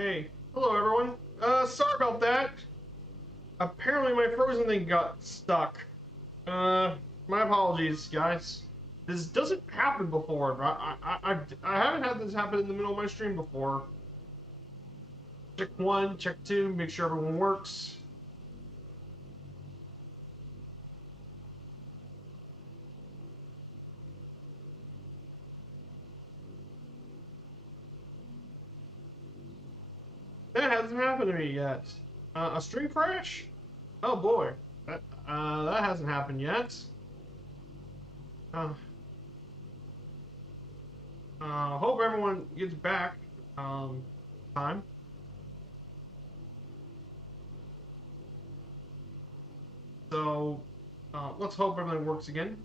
Hey, hello everyone. Sorry about that. Apparently my frozen thing got stuck. My apologies, guys. This doesn't happen before. I haven't had this happen in the middle of my stream before. Check 1, check 2, make sure everyone works. That hasn't happened to me yet. A stream crash? Oh boy. That hasn't happened yet. Uh, hope everyone gets back. Time. So, let's hope everything works again.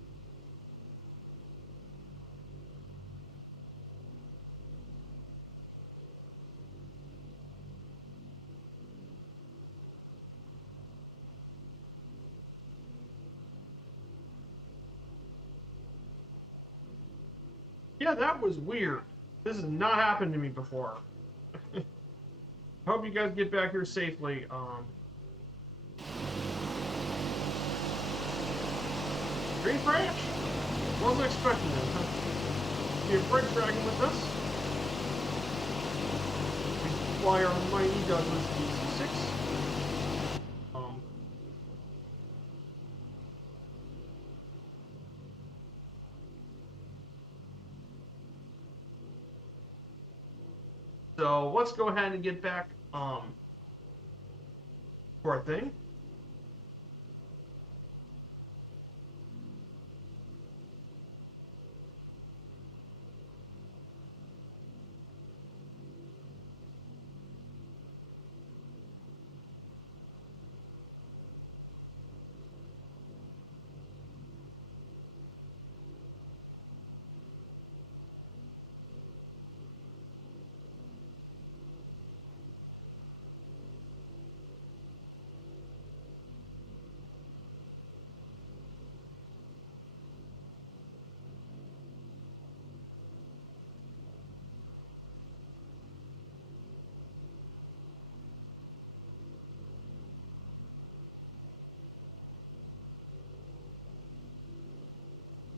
Yeah, that was weird. This has not happened to me before. Hope you guys get back here safely. Green crash? Wasn't expecting it, huh? Be a freight dragon with us. We fly our mighty Douglas DC-6. So let's go ahead and get back to our thing.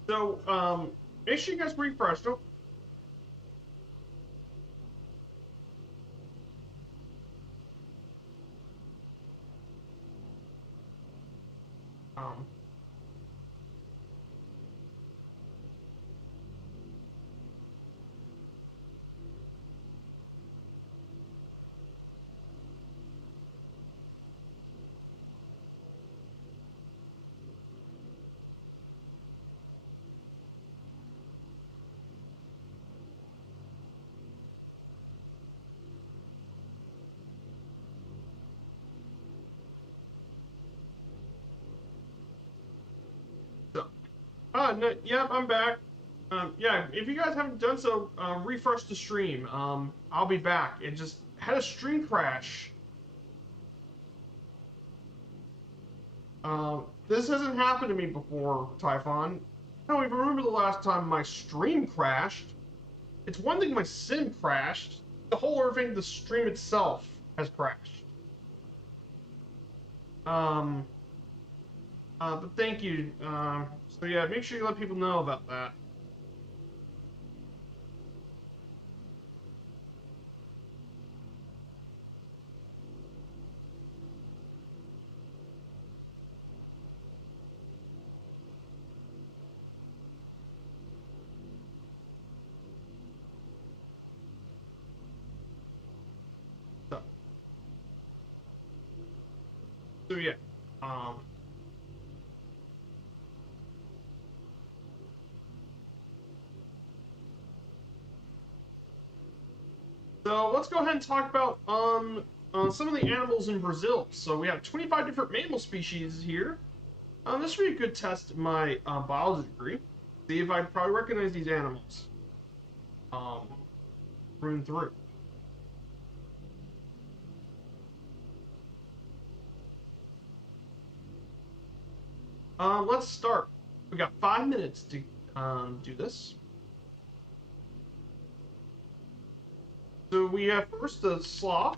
So, make sure you guys refresh. Don't. Um, so, no, yeah, I'm back. Yeah, if you guys haven't done so, refresh the stream. I'll be back. It just had a stream crash. This hasn't happened to me before, Typhon. I don't even remember the last time my stream crashed. It's one thing my sim crashed. The whole other thing, the stream itself has crashed. Um, but thank you. So yeah, make sure you let people know about that. So, so yeah. Um, so let's go ahead and talk about some of the animals in Brazil. So we have 25 different mammal species here. This would be a good test of my biology degree. See if I probably recognize these animals. Um, through and through. Let's start. We got 5 minutes to do this. So we have first the sloth,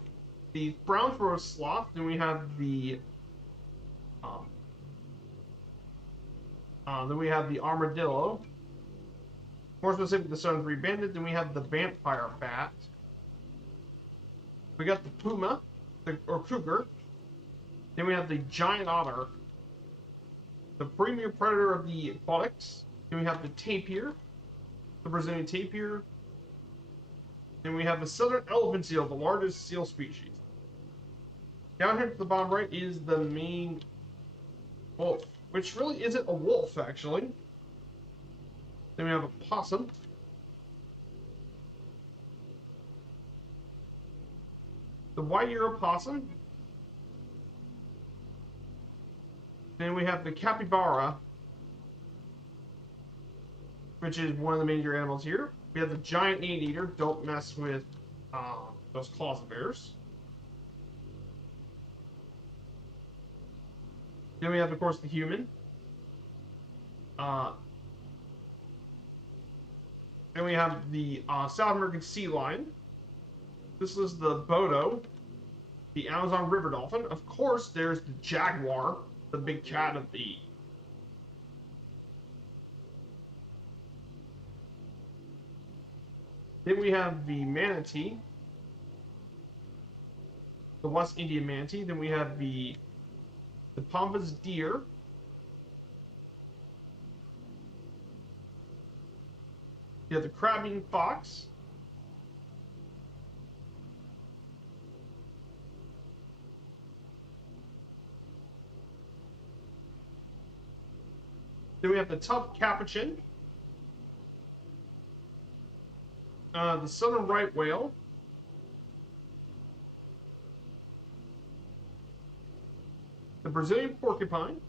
the brown-throated sloth, then we have um, the armadillo. More specific, the Southern Three Banded. Then we have the vampire bat. We got the puma, or cougar. Then we have the giant otter, the premier predator of the aquatics. Then we have the tapir, the Brazilian tapir. Then we have the southern elephant seal, the largest seal species. Down here to the bottom right is the main wolf, which really isn't a wolf, actually. Then we have a possum. The white-eared opossum. Then we have the capybara, which is one of the major animals here. We have the giant anteater. Don't mess with those claws of bears. Then we have, of course, the human. Then we have the South American sea lion. This is the Bodo, the Amazon river dolphin. Of course, there's the jaguar, the big cat of the... Then we have the manatee, the West Indian manatee. Then we have the pampas deer. You have the crabbing fox. Then we have the tough capuchin. The southern right whale. The Brazilian porcupine.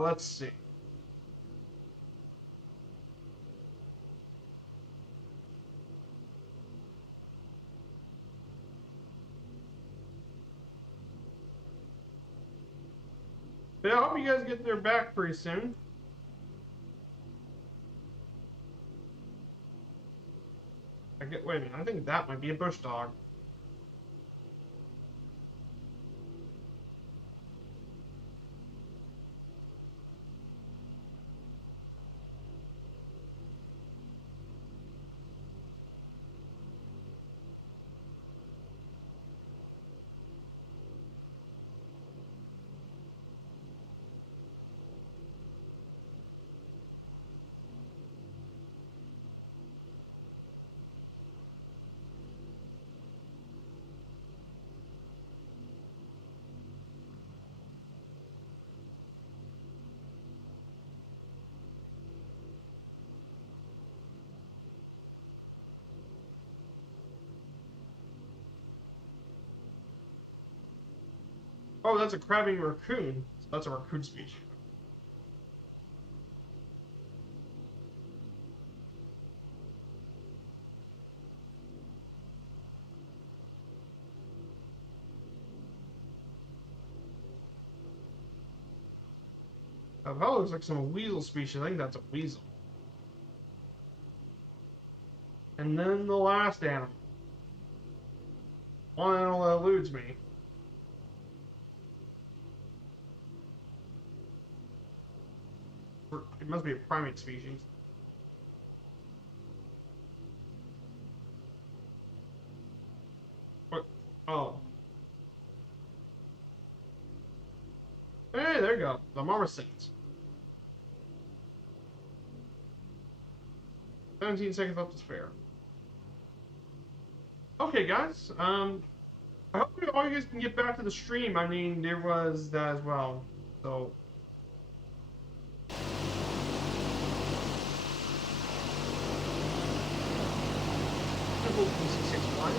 Let's see. Yeah, I hope you guys get there back pretty soon. Wait a minute, I think that might be a bush dog. Oh, that's a crabbing raccoon. So that's a raccoon species. That looks like some weasel species. I think that's a weasel. And then the last animal. One animal that eludes me. It must be a primate species. What? Oh. Hey, there you go. The marmosets. 17 seconds left to spare. Okay, guys. I hope all you guys can get back to the stream. I mean, there was that as well. So, typical PC6 line.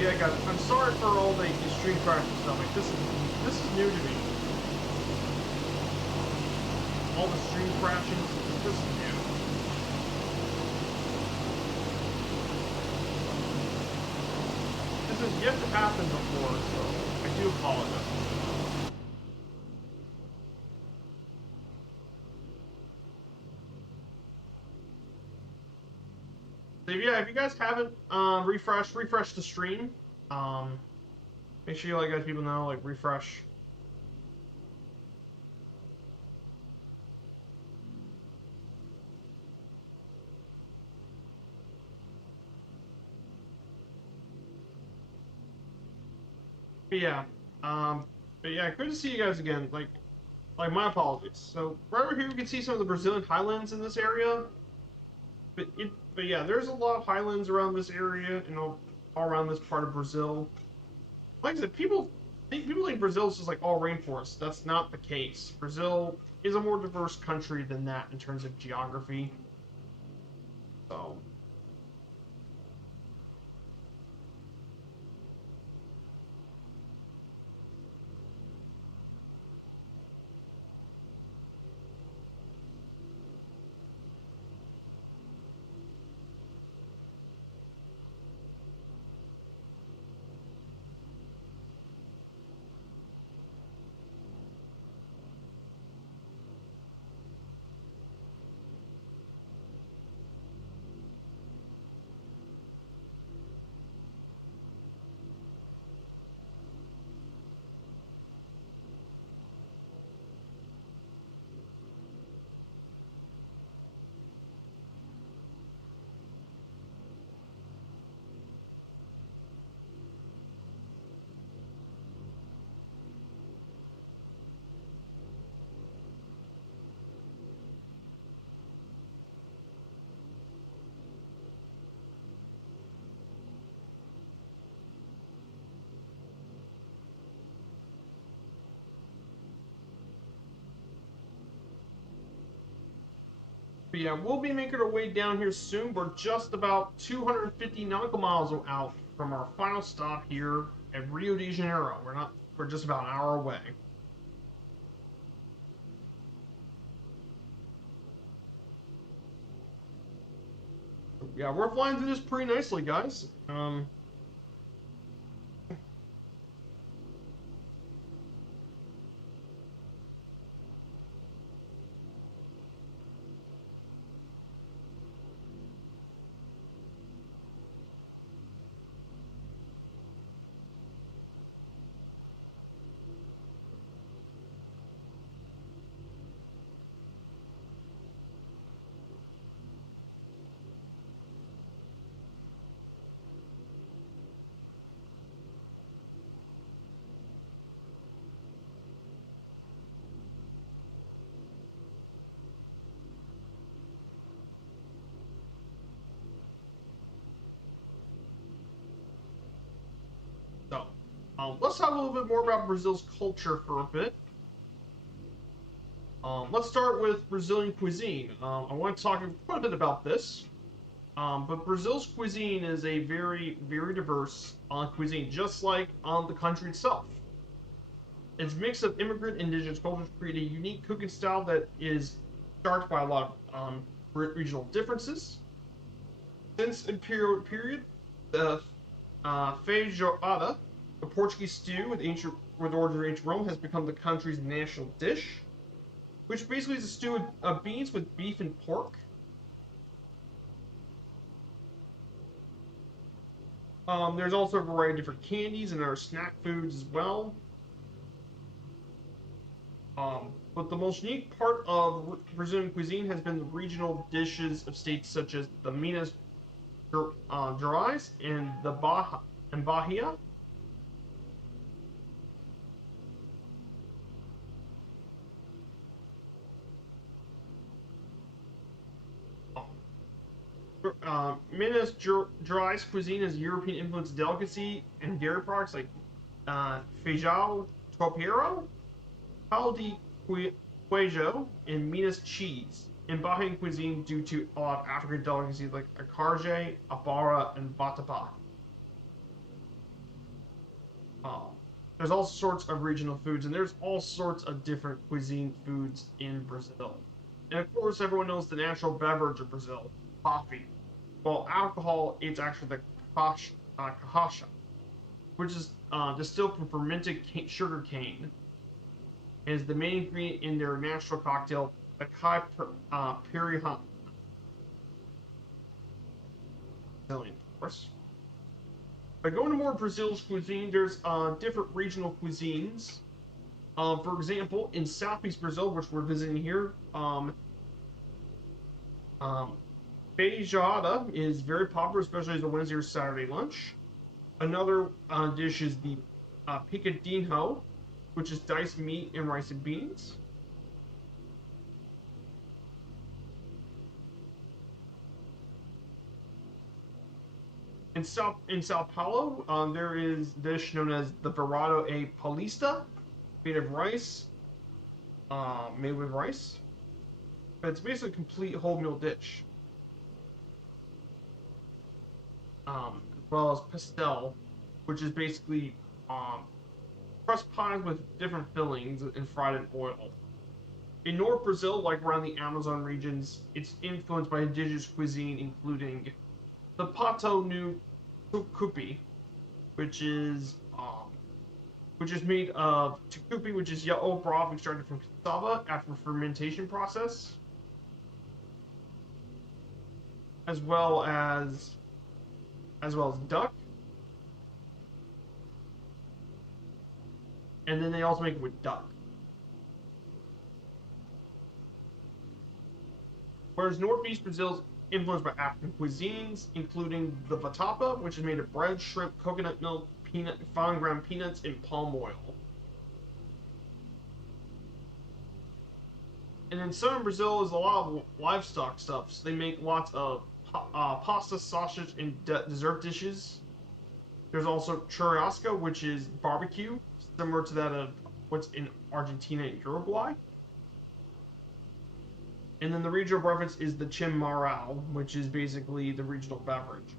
Yeah, guys, I'm sorry for all the stream crashes and stuff. Like this is new to me. All the stream crashes, this is new. This has yet to happen before, so I do apologize. So yeah, if you guys haven't refresh the stream. Make sure you let guys people know, like refresh. But yeah, good to see you guys again. Like my apologies. So right over here, you can see some of the Brazilian highlands in this area. But yeah, there's a lot of highlands around this area, all around this part of Brazil. Like I said, people think Brazil is just like all rainforest. That's not the case. Brazil is a more diverse country than that in terms of geography. So. But yeah, we'll be making our way down here soon. We're just about 250 nautical miles out from our final stop here at Rio de Janeiro. We're just about an hour away. Yeah, we're flying through this pretty nicely, guys. So, let's talk a little bit more about Brazil's culture for a bit. Let's start with Brazilian cuisine. I want to talk quite a bit about this. But Brazil's cuisine is a very, very diverse cuisine, just like the country itself. Its mix of immigrant and indigenous cultures create a unique cooking style that is marked by a lot of regional differences. Since imperial period, the feijoada, a Portuguese stew with origin in ancient Rome, has become the country's national dish, which basically is a stew of beans with beef and pork. There's also a variety of different candies and other snack foods as well. But the most unique part of Brazilian cuisine has been the regional dishes of states such as the Minas Gerais and the Bahia. Minas Gerais cuisine is European influenced delicacy and dairy products like feijão tropeiro, pão de queijo, and Minas cheese. in Bahian cuisine due to a lot of African delicacies like akarje, abara, and vatapa. Um, there's all sorts of regional foods, and there's all sorts of different cuisine foods in Brazil. And of course, everyone knows the national beverage of Brazil, coffee. Well, alcohol, it's actually the cachaça, which is distilled from fermented sugar cane, and is the main ingredient in their national cocktail, the Pirihã. Brazilian, of course. But going to more Brazil's cuisine, there's different regional cuisines. For example, in southeast Brazil, which we're visiting here, um, feijoada is very popular, especially as a Wednesday or Saturday lunch. Another dish is the picadinho, which is diced meat and rice and beans. In Sao Paulo, there is a dish known as the Virado a Paulista, made of rice, made with rice. But it's basically a complete wholemeal dish. As well as pastel, which is basically crust pies with different fillings and fried in oil. In North Brazil, like around the Amazon regions, it's influenced by indigenous cuisine, including the Pt.2 tucupi, which is made of tucupi, which is yellow broth extracted from cassava after a fermentation process, as well as duck, and then they also make it with duck. Whereas Northeast Brazil's influenced by African cuisines, including the vatapa, which is made of bread, shrimp, coconut milk, fine ground peanuts, and palm oil. And in southern Brazil is a lot of livestock stuff. So they make lots of pasta, sausage, and dessert dishes. There's also churrasco, which is barbecue, similar to that of what's in Argentina and Uruguay. And then the regional reference is the chimarrão, which is basically the regional beverage.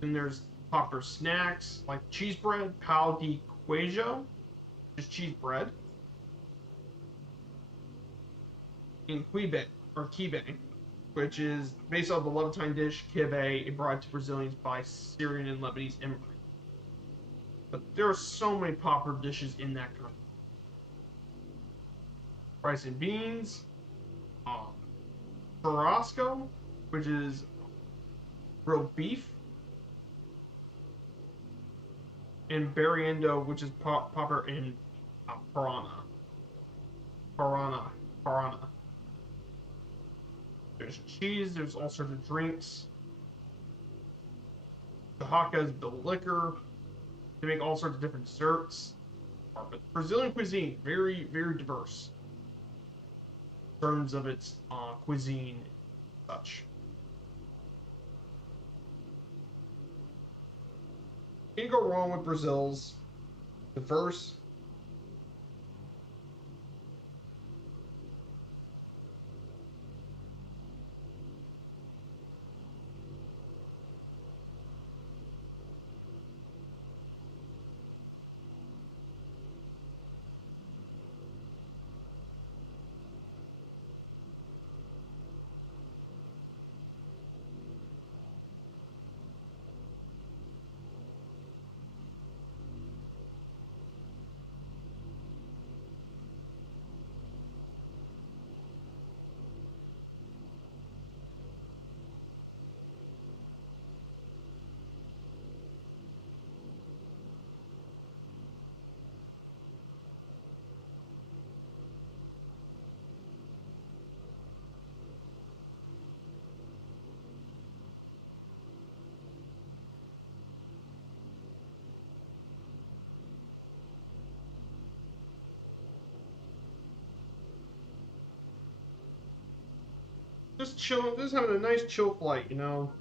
Then there's popular snacks like cheese bread, pão de queijo, just cheese bread, and quibe, or kibe, which is based on the Levantine dish kibe, brought to Brazilians by Syrian and Lebanese immigrants. But there are so many popular dishes in that country. Rice and beans, churrasco, which is grilled beef, and beriendo, which is popular in Parana. There's cheese. There's all sorts of drinks. Oaxaca is the liquor. They make all sorts of different desserts. But Brazilian cuisine, very, very diverse in terms of its cuisine and such. Can't go wrong with Brazil's diverse. Just chilling, just having a nice chill flight, you know.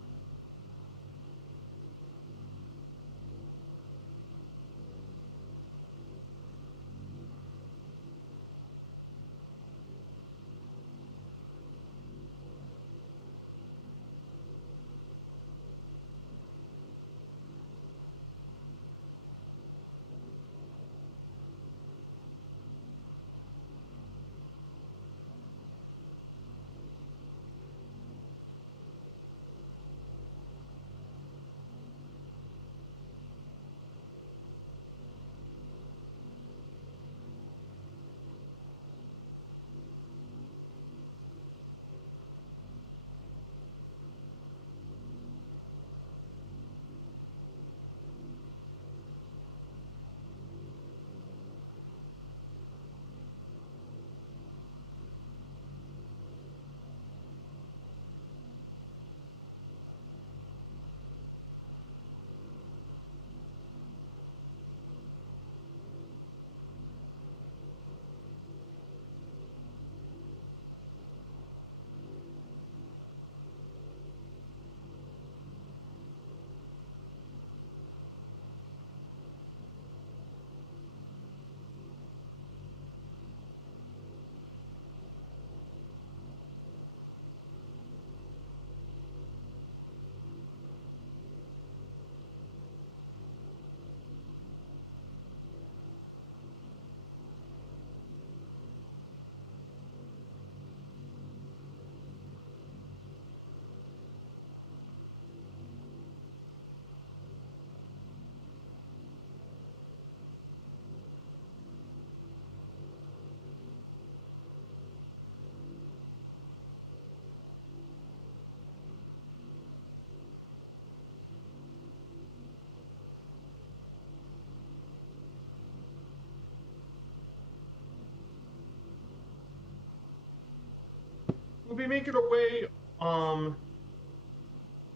make it away, I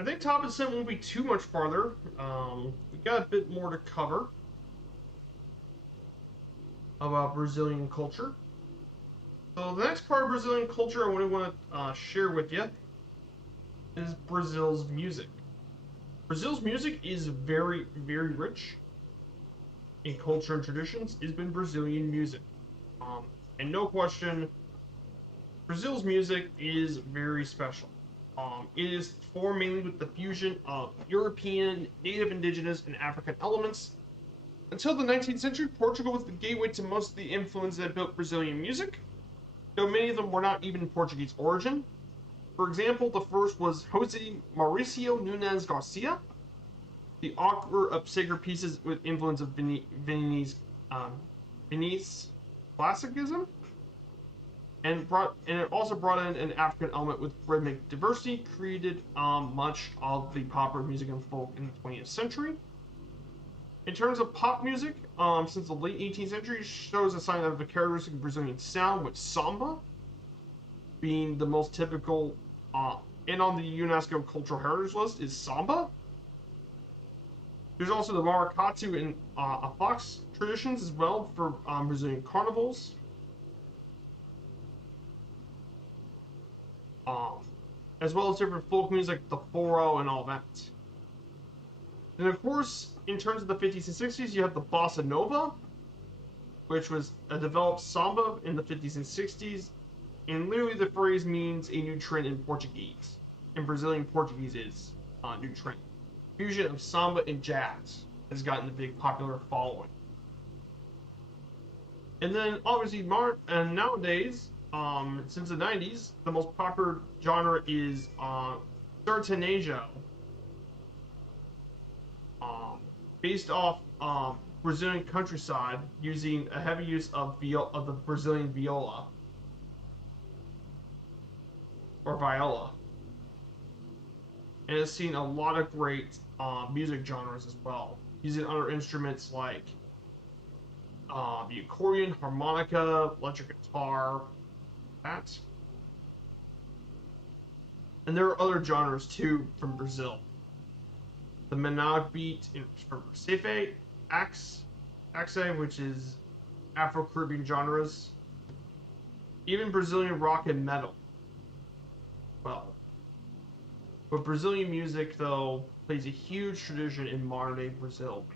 think top ascent won't be too much farther. We got a bit more to cover about Brazilian culture. So the next part of Brazilian culture I want to share with you is Brazil's music. Brazil's music is very, very rich in culture and traditions. It's been Brazilian music. And no question, Brazil's music is very special. It is formed mainly with the fusion of European, native indigenous, and African elements. Until the 19th century, Portugal was the gateway to most of the influences that built Brazilian music, though many of them were not even Portuguese origin. For example, the first was Jose Mauricio Nunes Garcia, the author of sacred pieces with influence of Viennese classicism, and it also brought in an African element with rhythmic diversity, created much of the popular music and folk in the 20th century. In terms of pop music, since the late 18th century shows a sign of a characteristic Brazilian sound, with samba being the most typical, and on the UNESCO Cultural Heritage List is samba. There's also the maracatu and a fox traditions as well for Brazilian carnivals. As well as different folk music, the forró and all that. And of course, in terms of the 50s and 60s, you have the bossa nova, which was a developed samba in the 50s and 60s. And literally the phrase means a new trend in Portuguese. In Brazilian Portuguese is new trend. Fusion of samba and jazz has gotten a big popular following. And then obviously nowadays, since the 90s, the most popular genre is sertanejo, based off Brazilian countryside, using a heavy use of the Brazilian viola or viola, and it's seen a lot of great music genres as well, using other instruments like the accordion, harmonica, electric guitar, that. And there are other genres too from Brazil. The Manaus beat from Recife, Axe, which is Afro-Caribbean genres, even Brazilian rock and metal. Well, but Brazilian music, though, plays a huge tradition in modern-day Brazil.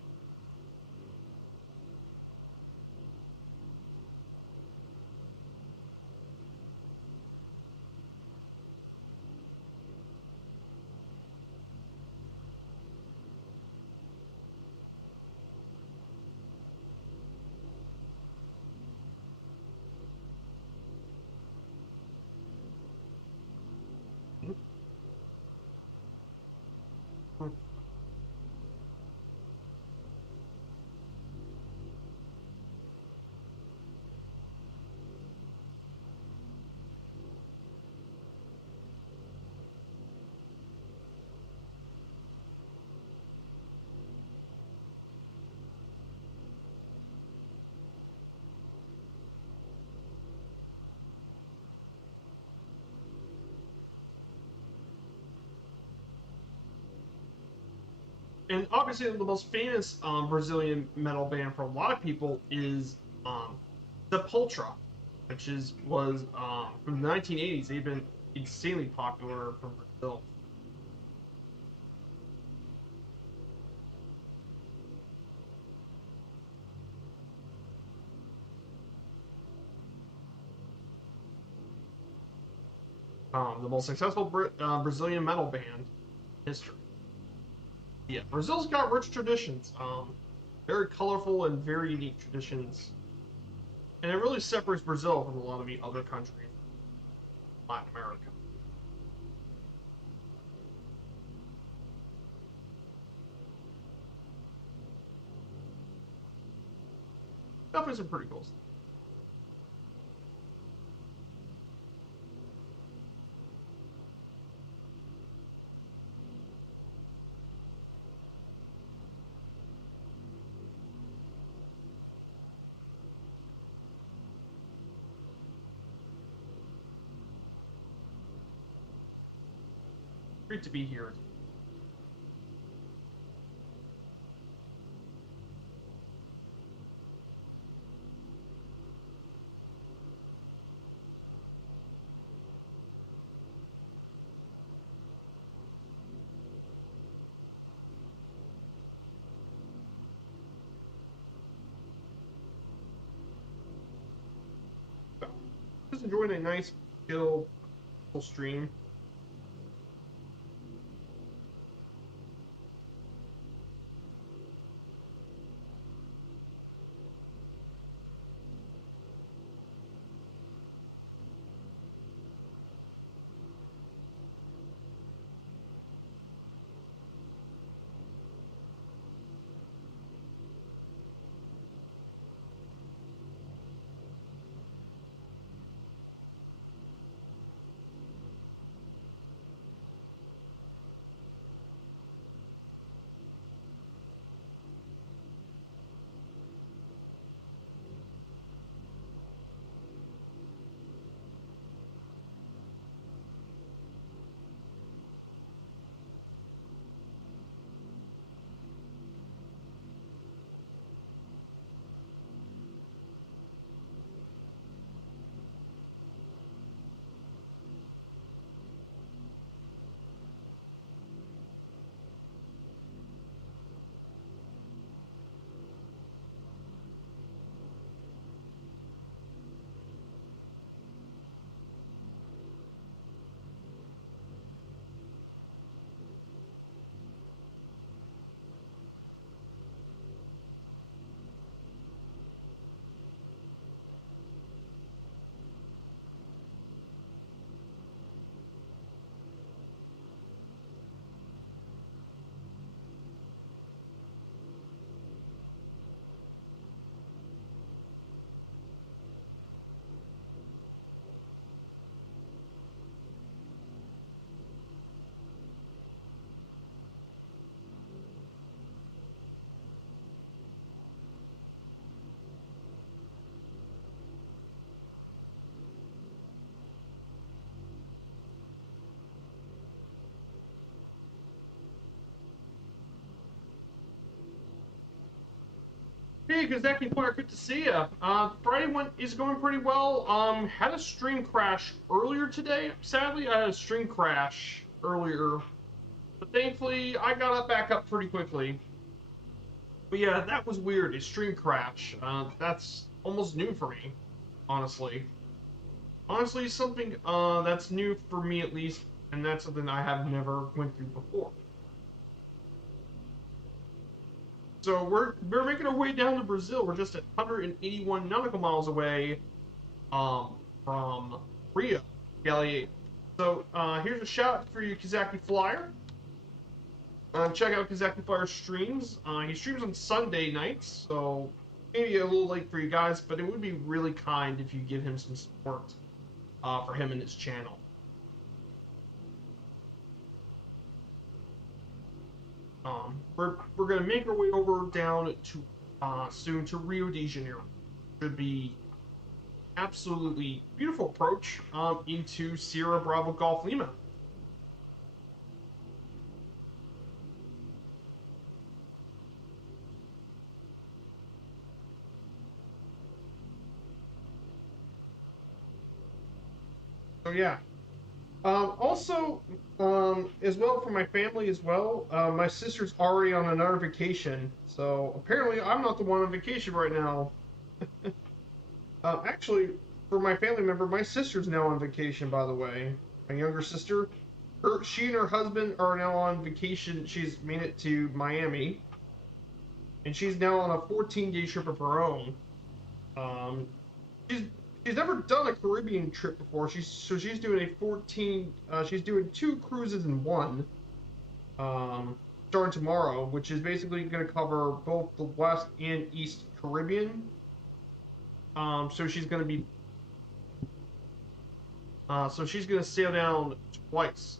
And obviously, the most famous Brazilian metal band for a lot of people is Sepultura, which was from the 1980s. They've been insanely popular from Brazil. The most successful Brazilian metal band in history. Yeah, Brazil's got rich traditions. Very colorful and very unique traditions. And it really separates Brazil from a lot of the other countries in Latin America. Definitely some pretty cool stuff. treat to be here. Just enjoying a nice, chill stream. Hey, Kazaki Player, good to see ya. Friday is going pretty well. Had a stream crash earlier today. Sadly, I had a stream crash earlier, but thankfully I got up back up pretty quickly. But yeah, that was weird. A stream crash. That's almost new for me, honestly. Honestly, something that's new for me at least, and that's something I have never went through before. So we're making our way down to Brazil. We're just at 181 nautical miles away from Rio, Gallier. So here's a shout for you, Kazaki Flyer. Check out Kazaki Flyer's streams. He streams on Sunday nights, so maybe a little late for you guys, but it would be really kind if you give him some support for him and his channel. We're gonna make our way over down to soon to Rio de Janeiro. Should be absolutely beautiful approach into Sierra Bravo Golf Lima. So yeah. Also, as well for my family as well, my sister's already on another vacation, so apparently I'm not the one on vacation right now. Actually, for my family member, my sister's now on vacation, by the way. My younger sister. She and her husband are now on vacation. She's made it to Miami, and she's now on a 14-day trip of her own. Um, she's never done a Caribbean trip before. She's doing a 14. She's doing 2 cruises in one. Starting tomorrow, which is basically going to cover both the West and East Caribbean. So she's going to be. So she's going to sail down twice.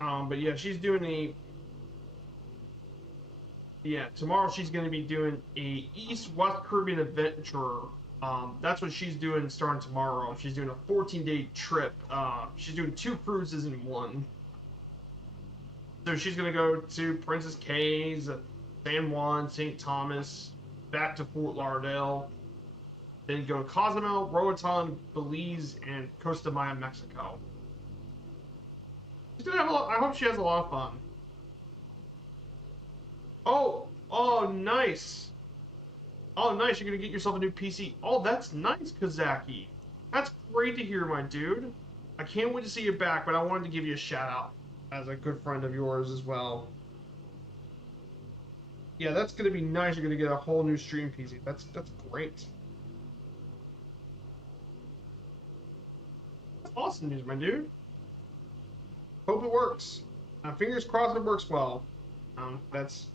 But yeah, she's doing a tomorrow she's going to be doing a East-West Caribbean adventure. That's what she's doing starting tomorrow. She's doing a 14-day trip. She's doing 2 cruises in one. So she's going to go to Princess Cays, San Juan, St. Thomas, back to Fort Lauderdale, then go to Cozumel, Roatan, Belize, and Costa Maya, Mexico. She's gonna have a lot, I hope she has a lot of fun. Oh, nice. Oh, nice. You're gonna get yourself a new PC. Oh, that's nice, Kazaki. That's great to hear, my dude. I can't wait to see you back, but I wanted to give you a shout out as a good friend of yours as well. Yeah, that's gonna be nice. You're gonna get a whole new stream PC. That's great. That's awesome news, my dude. Hope it works. Fingers crossed it works well. That's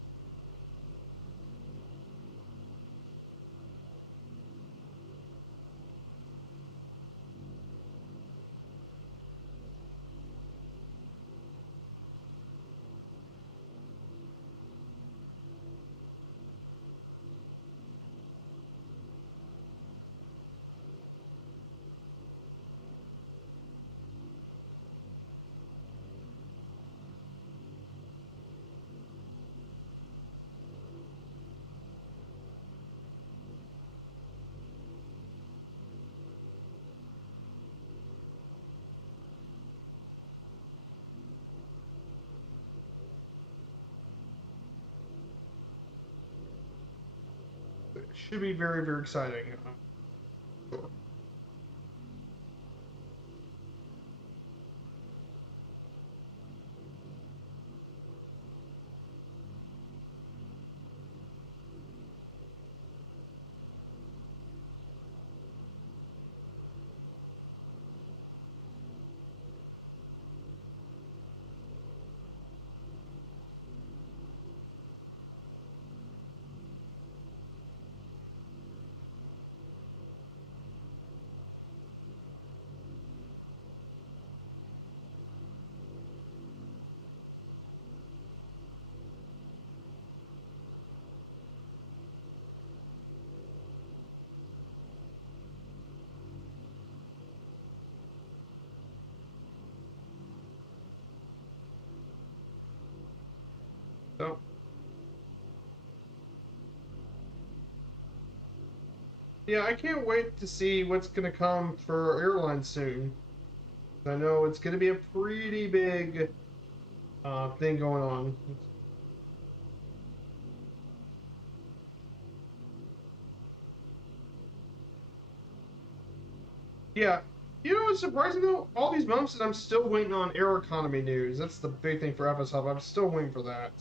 it should be very, very exciting. Sure. So, yeah, I can't wait to see what's gonna come for airlines soon. I know it's gonna be a pretty big thing going on. Yeah, you know what's surprising though? All these months, and I'm still waiting on air economy news. That's the big thing for FS Hub. I'm still waiting for that.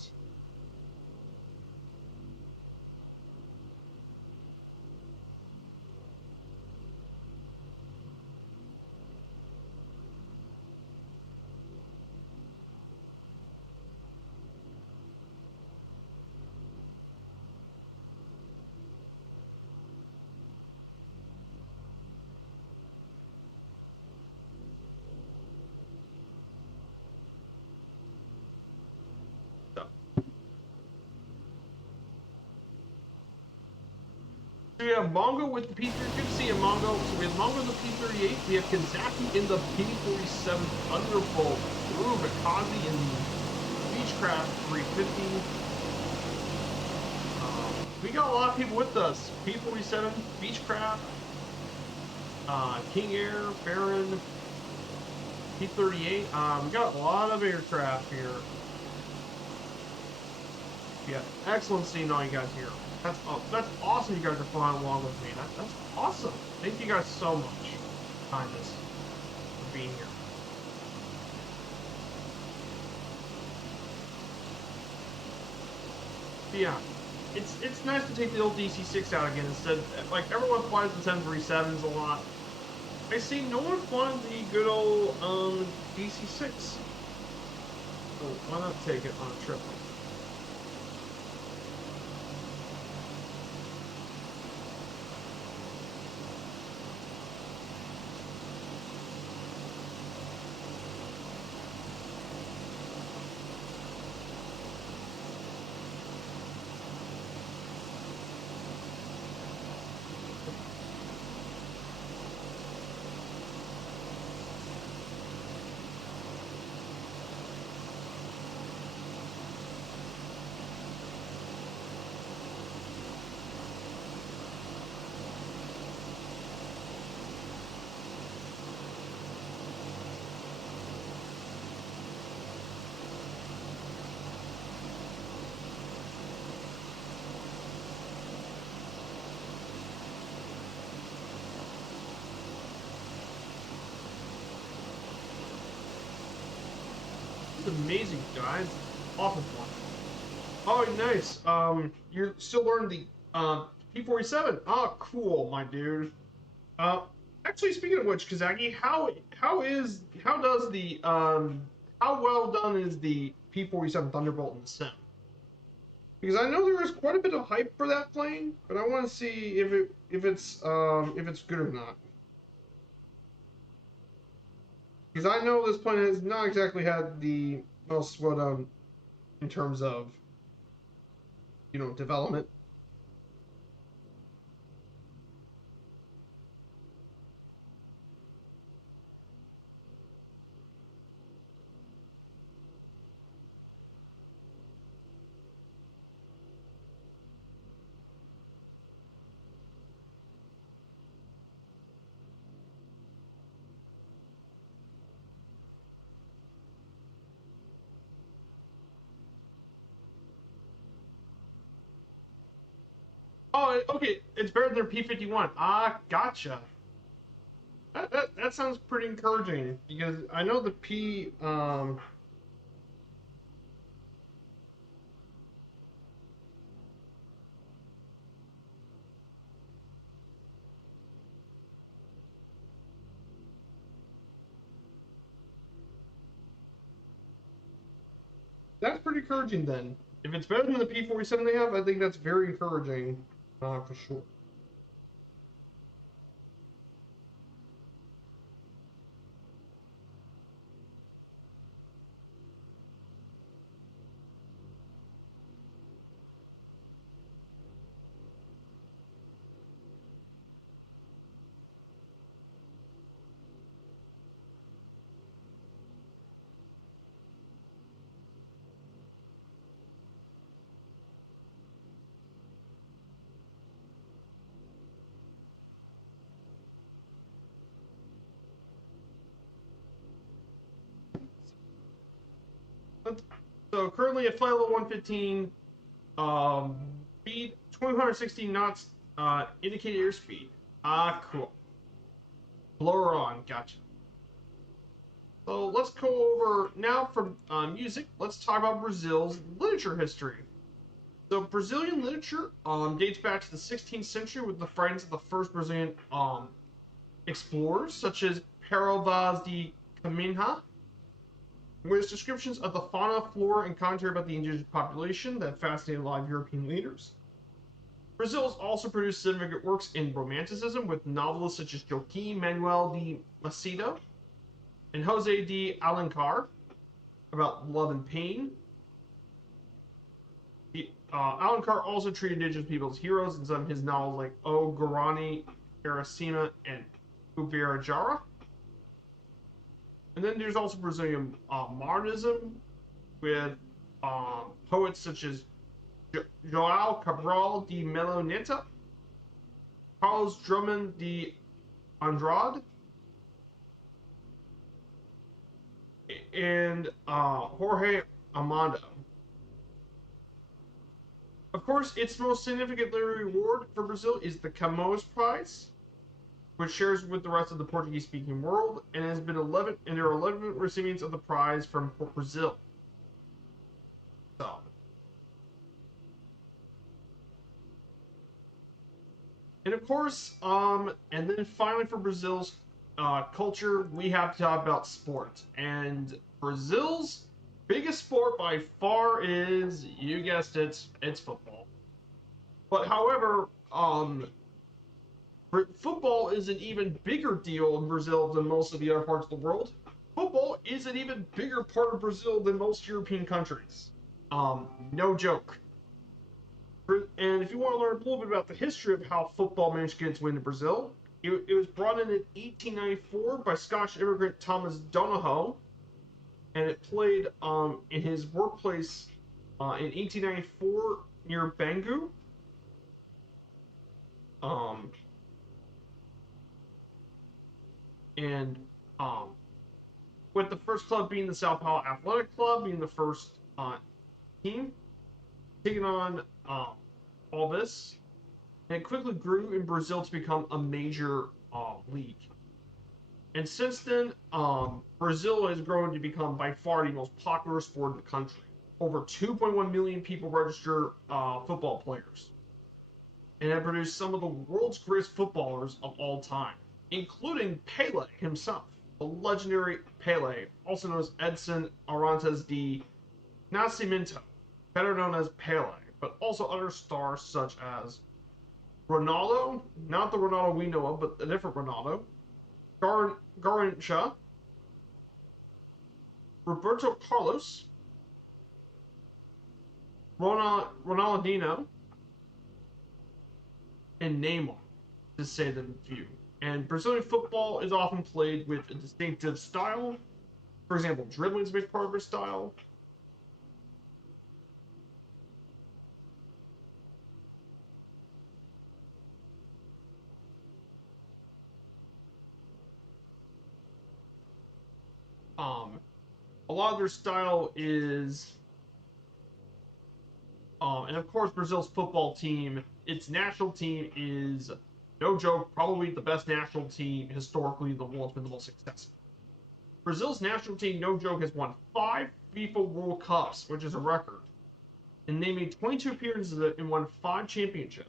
So, so we have Mongo with the P3. Good to see you, Mongo. So we have Mongo in the P38. We have Kazaki in the P47 Thunderbolt. Ooh, Mikazi in the Beechcraft 350. We got a lot of people with us. P47, Beechcraft, King Air, Baron, P38. We got a lot of aircraft here. Yeah, excellent seeing all you guys here. That's awesome. You guys are flying along with me. That's awesome. Thank you guys so much, kindness, for being here. But yeah, it's nice to take the old DC-6 out again instead. Like everyone flies the 737s a lot. I see no one flying the good old DC-6. So why not take it on a trip? is amazing, guys. Awesome fun. Oh, nice. You're still learning the P47. Ah, cool, my dude. Uh, Actually, speaking of which, Kazaki, how does the how well done is the P47 Thunderbolt in the sim? Because I know there is quite a bit of hype for that plane, but I want to see if it's good or not. Because I know this plane has not exactly had the most well done in terms of development. Oh, okay, it's better than P51. Ah, gotcha. That sounds pretty encouraging because I know the P that's pretty encouraging then. If it's better than the P47 they have, I think that's very encouraging, for sure. So currently at flight level 115, speed 216 knots, indicated airspeed. Ah, cool. Blower on, gotcha. So let's go over now from music. Let's talk about Brazil's literature history. So Brazilian literature dates back to the 16th century with the writings of the first Brazilian explorers, such as Pero Vaz de Caminha, with descriptions of the fauna, flora, and commentary about the indigenous population that fascinated a lot of European leaders. Brazil has also produced significant works in Romanticism with novelists such as Joaquim Manuel de Macedo and Jose de Alencar about love and pain. Alencar also treated indigenous people as heroes in some of his novels like O Guarani, Iracema, and Ubirajara. And then there's also Brazilian modernism with poets such as João Cabral de Melo Neto, Carlos Drummond de Andrade, and Jorge Amado. Of course, its most significant literary award for Brazil is the Camões Prize, which shares with the rest of the Portuguese-speaking world, and has been 11, and there are 11 recipients of the prize from Brazil. So, and of course, and then finally for Brazil's culture, we have to talk about sport. And Brazil's biggest sport by far is, you guessed it, it's football. But however, football is an even bigger deal in Brazil than most of the other parts of the world. Football is an even bigger part of Brazil than most European countries. No joke. And if you want to learn a little bit about the history of how football managed to get its way into Brazil, it was brought in 1894 by Scottish immigrant Thomas Donohoe, and it played in his workplace in 1894 near Bangu. Um, and with the first club being the Sao Paulo Athletic Club, being the first team, taking on all this, and it quickly grew in Brazil to become a major league. And since then, Brazil has grown to become by far the most popular sport in the country. Over 2.1 million people register football players, and have produced some of the world's greatest footballers of all time, including Pele himself, the legendary Pele, also known as Edson Arantes de Nascimento, better known as Pele, but also other stars such as Ronaldo, not the Ronaldo we know of, but a different Ronaldo, Garrincha, Roberto Carlos, Ronaldinho, and Neymar, to say the few. And Brazilian football is often played with a distinctive style. For example, dribbling is a big part of their style. Um, a lot of their style is, and of course, Brazil's football team, its national team is no joke, probably the best national team historically in the world. It's been the most successful. Brazil's national team, no joke, has won 5 FIFA World Cups, which is a record, and they made 22 appearances and won 5 championships.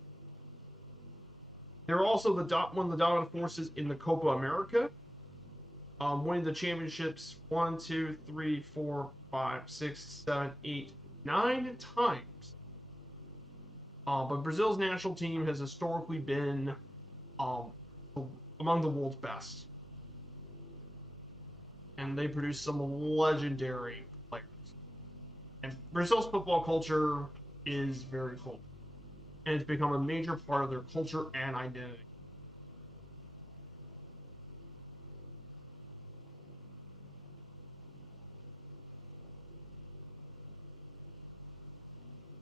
They're also one of the dominant forces in the Copa America, winning the championships 1, 2, 3, 4, 5, 6, 7, 8, 9 times. But Brazil's national team has historically been um, among the world's best, and they produce some legendary players. And Brazil's football culture is very cool, and it's become a major part of their culture and identity.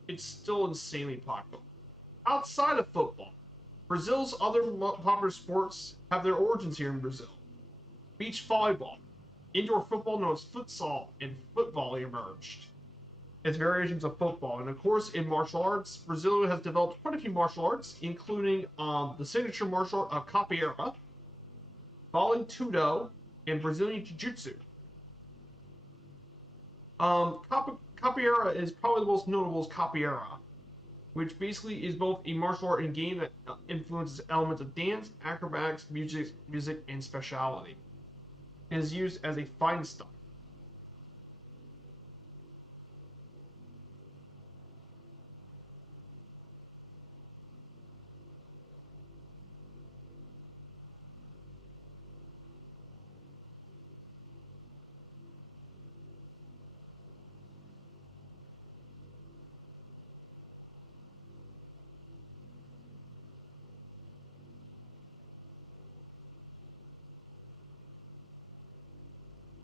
It's still insanely popular. Outside of football, Brazil's other popular sports have their origins here in Brazil. Beach volleyball, indoor football known as futsal, and foot volley emerged as variations of football. And of course, in martial arts, Brazil has developed quite a few martial arts, including the signature martial art of capoeira, volley tudo, and Brazilian jiu-jitsu. Capoeira is probably the most notable as capoeira, which basically is both a martial art and game that influences elements of dance, acrobatics, music, and speciality. It is used as a fighting style.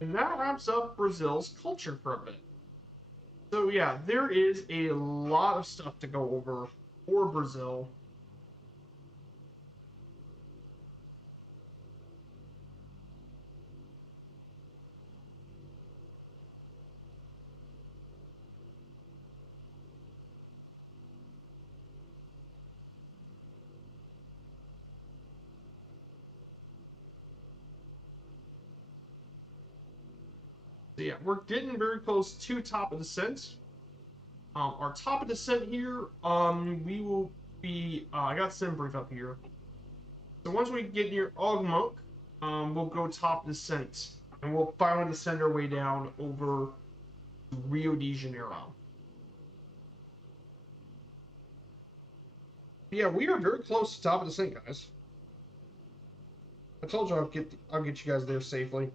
And that wraps up Brazil's culture for a bit. So yeah, there is a lot of stuff to go over for Brazil. So yeah, we're getting very close to top of descent. Our top of descent here, we will be. I got Sim brief up here. So once we get near Ogmok, we'll go top descent, and we'll finally descend our way down over Rio de Janeiro. Yeah, we are very close to top of descent, guys. I told you I'll get you guys there safely.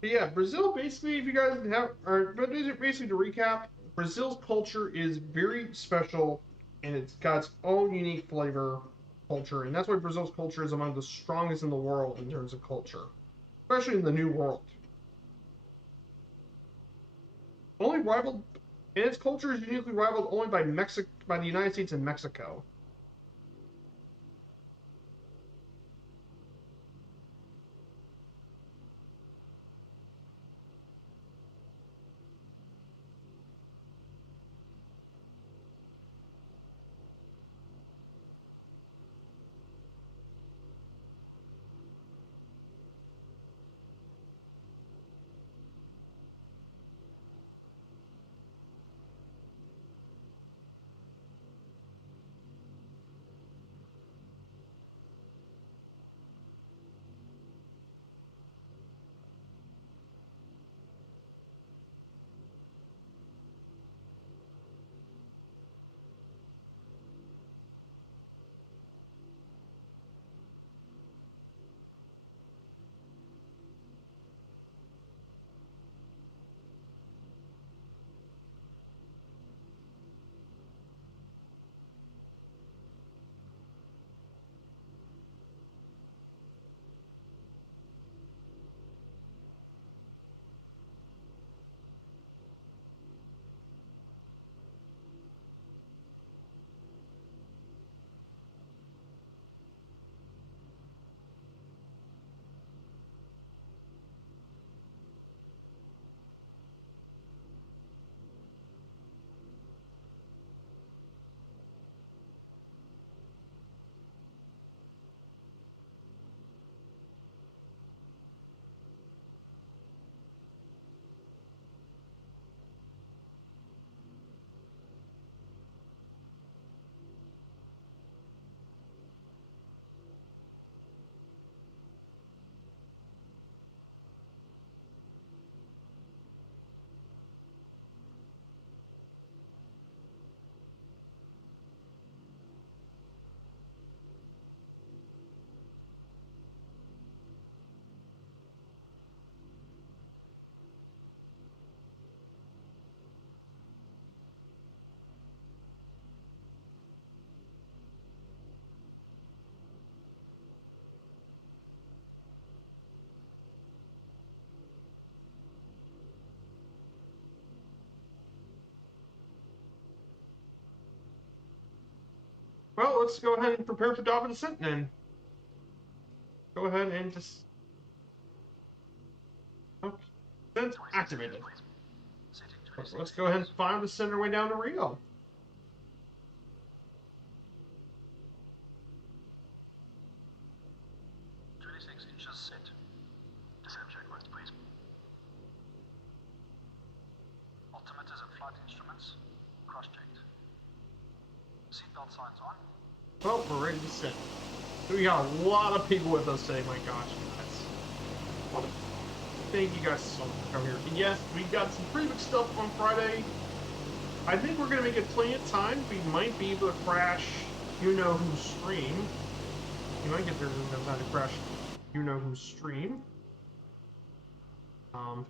But yeah, Brazil basically, if you guys have, or but basically to recap, Brazil's culture is very special, and it's got its own unique flavor culture, and that's why Brazil's culture is among the strongest in the world in terms of culture, especially in the New World. Only rivaled, and its culture is uniquely rivaled only by by the United States and Mexico. Well, let's go ahead and prepare for Dolphin Descent then. Go ahead and just. Okay. Descent activated. Let's go ahead and find the center way down to Rio. Well, we're ready to descend. We got a lot of people with us today, my gosh, guys. Thank you guys so much for coming here. And yes, we got some pretty big stuff on Friday. I think we're gonna make it plenty of time. We might be able to crash you know who's stream. You might get there in time to crash you know who's stream. Um,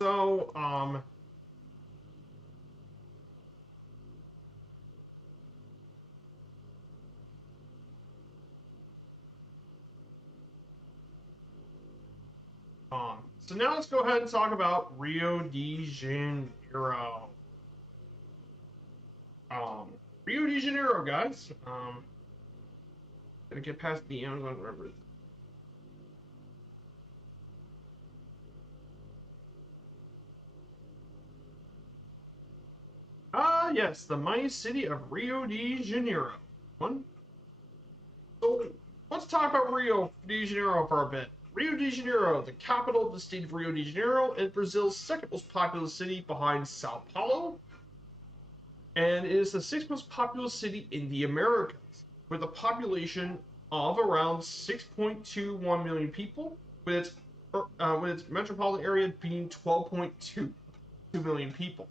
So, so now let's go ahead and talk about Rio de Janeiro. Um, Rio de Janeiro, guys. Gotta get past the Amazon River. Yes, the mighty city of Rio de Janeiro. One. So let's talk about Rio de Janeiro for a bit. Rio de Janeiro, the capital of the state of Rio de Janeiro, is Brazil's second most populous city behind Sao Paulo, and it is the sixth most populous city in the Americas, with a population of around 6.21 million people, with its metropolitan area being 12.22 million people,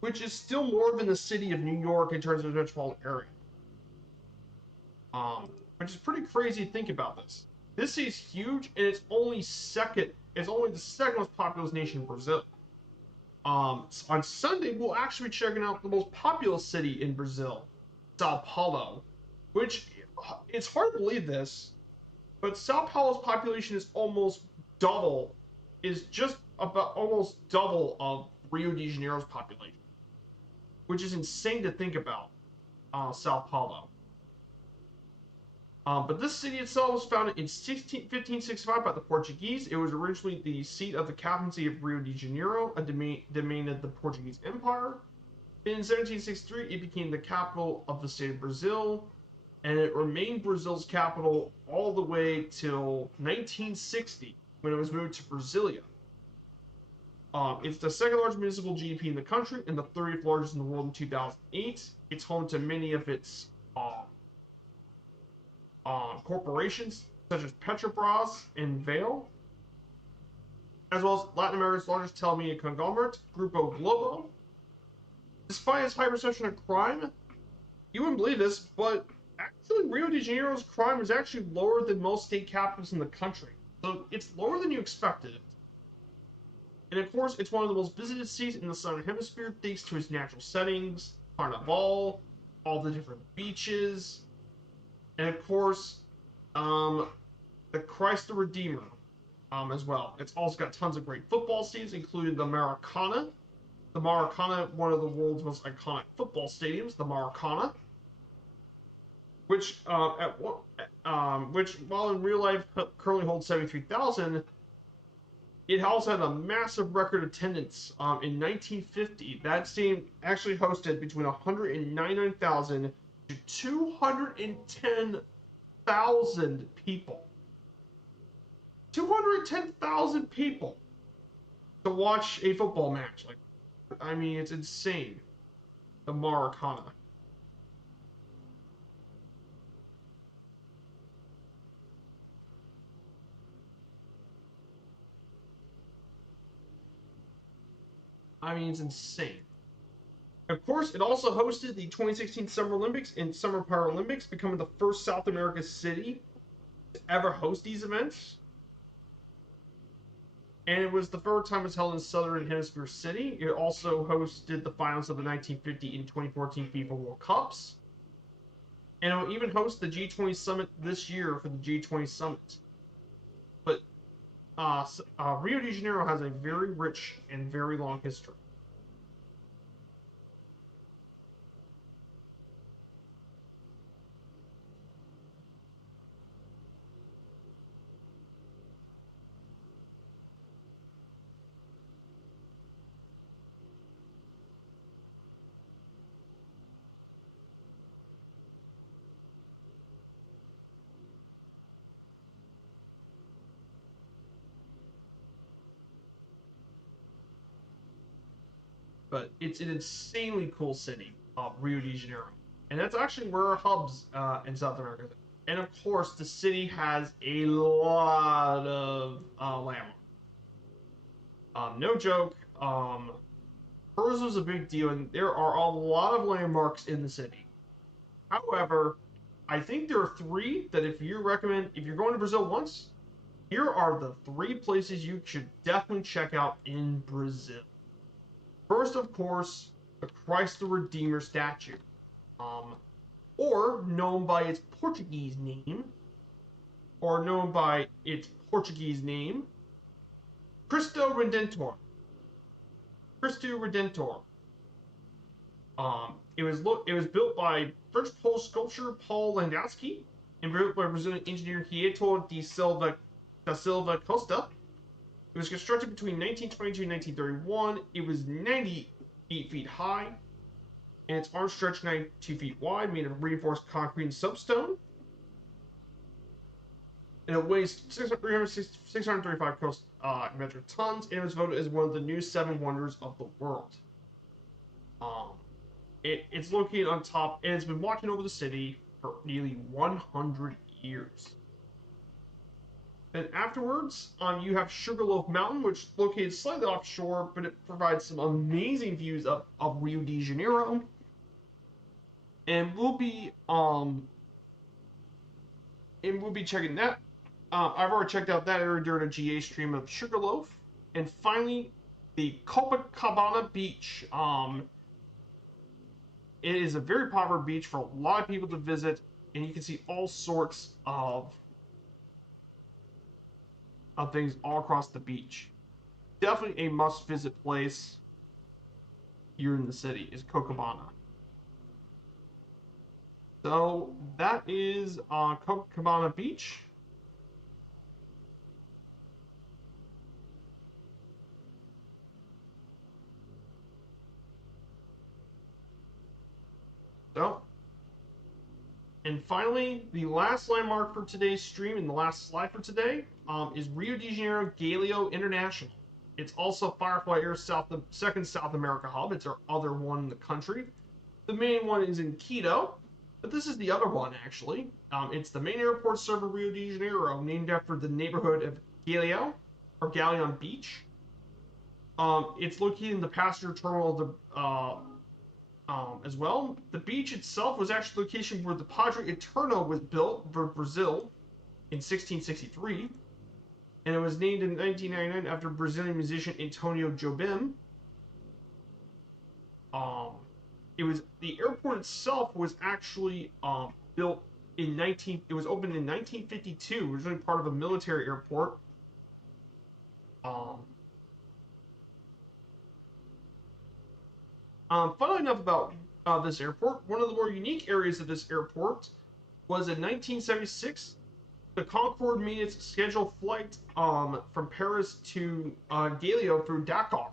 which is still more than the city of New York in terms of metropolitan area. Which is pretty crazy to think about this. This city's huge, and it's only second. It's only the second most populous nation in Brazil. On Sunday, we'll actually be checking out the most populous city in Brazil, Sao Paulo, which it's hard to believe this, but Sao Paulo's population is almost double, is just about almost double of Rio de Janeiro's population, which is insane to think about. Sao Paulo. But this city itself was founded in 1565 by the Portuguese. It was originally the seat of the captaincy of Rio de Janeiro, a domain of the Portuguese Empire. In 1763, it became the capital of the state of Brazil, and it remained Brazil's capital all the way till 1960, when it was moved to Brasilia. It's the second largest municipal GDP in the country and the 30th largest in the world in 2008. It's home to many of its corporations such as Petrobras and Vale, as well as Latin America's largest telemedia conglomerate, Grupo Globo. Despite its high perception of crime, you wouldn't believe this, but actually Rio de Janeiro's crime is actually lower than most state capitals in the country. So it's lower than you expected. And of course, it's one of the most visited cities in the Southern Hemisphere thanks to its natural settings, Carnival, all the different beaches, and of course, the Christ the Redeemer, as well. It's also got tons of great football stadiums, including the Maracana. The Maracana, one of the world's most iconic football stadiums, the Maracana, which which while in real life currently holds 73,000, it also had a massive record attendance. In 1950, that stadium actually hosted between 199,000 to 210,000 people. 210,000 people to watch a football match. Like, I mean, it's insane. The Maracana. I mean, it's insane. Of course, it also hosted the 2016 Summer Olympics and Summer Paralympics, becoming the first South America city to ever host these events. And it was the first time it was held in Southern Hemisphere City. It also hosted the finals of the 1950 and 2014 FIFA World Cups. And it will even host the G20 Summit this year for the G20 Summit. But Rio de Janeiro has a very rich and very long history. But it's an insanely cool city, Rio de Janeiro, and that's actually where our hubs in South America. And of course, the city has a lot of landmarks. No joke. Hers was a big deal, and there are a lot of landmarks in the city. However, I think there are three that if you're going to Brazil once, here are the 3 places you should definitely check out in Brazil. First, of course, the Christ the Redeemer statue, or known by its Portuguese name, Cristo Redentor. Cristo Redentor. It was built by French Polish sculptor Paul Landowski and built by Brazilian engineer Quieto da Silva Costa. It was constructed between 1922 and 1931. It was 98 feet high, and its arms stretched 92 feet wide, made of reinforced concrete and soapstone. And it weighs 635 metric tons, and it was voted as one of the new 7 wonders of the world. It's located on top, and it's been watching over the city for nearly 100 years. Then afterwards, you have Sugarloaf Mountain, which is located slightly offshore, but it provides some amazing views of Rio de Janeiro. And we'll be checking that. I've already checked out that area during a GA stream of Sugarloaf. And finally, the Copacabana Beach. It is a very popular beach for a lot of people to visit, and you can see all sorts of things all across the beach. Definitely a must-visit place here in the city is Copacabana. So that is Copacabana Beach. So, and finally, the last landmark for today's stream and the last slide for today is Rio de Janeiro Galileo International. It's also Firefly Air's second South America hub. It's our other one in the country. The main one is in Quito, but this is the other one actually. It's the main airport serving Rio de Janeiro, named after the neighborhood of Galileo, or Galeon Beach. It's located in the passenger terminal of the as well. The beach itself was actually the location where the Padre Eterno was built for Brazil in 1663, and it was named in 1999 after Brazilian musician Antonio Jobim. The airport itself was actually built in it was opened in 1952, originally part of a military airport. Funnily enough about this airport, one of the more unique areas of this airport was in 1976, the Concorde made its scheduled flight from Paris to Galileo through Dakar.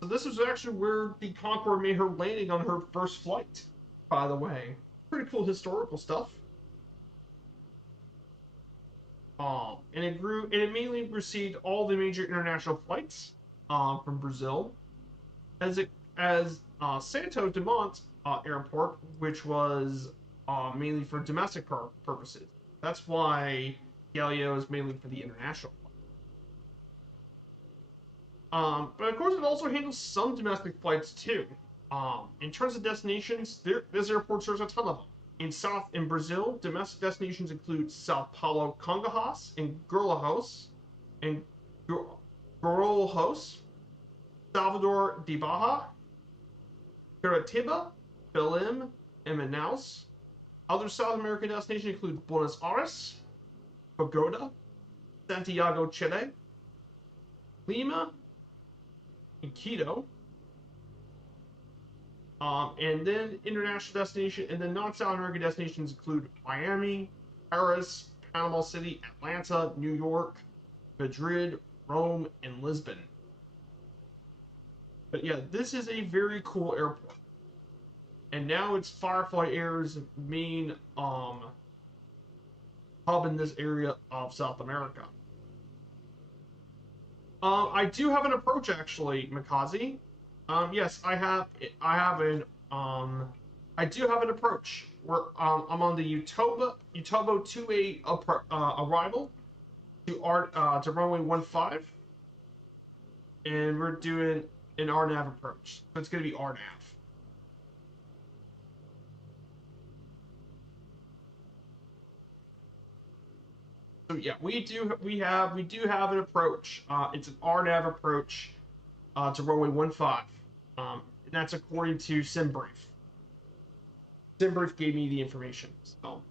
So this was actually where the Concorde made her landing on her first flight, by the way. Pretty cool historical stuff. And it mainly received all the major international flights from Brazil, as Santo Dumont Airport, which was mainly for domestic purposes. That's why Galileo is mainly for the international. But of course, it also handles some domestic flights too. In terms of destinations, this airport serves a ton of them. In Brazil, domestic destinations include Sao Paulo, Congonhas, and Guarulhos, Salvador de Bahia, Curitiba, Belém, and Manaus. Other South American destinations include Buenos Aires, Bogota, Santiago, Chile, Lima, and Quito. And then international destination, and then non-South American destinations include Miami, Paris, Panama City, Atlanta, New York, Madrid, Rome, and Lisbon. But yeah, this is a very cool airport. And now it's Firefly Air's main hub in this area of South America. I do have an approach actually, Mikaze. Yes, I do have an approach where I'm on the Utobo 2A arrival to runway 15, and we're doing an RNAV approach. So it's going to be RNAV. So yeah, we do have an approach. It's an RNAV approach to runway 15. And that's according to SimBrief. SimBrief gave me the information. So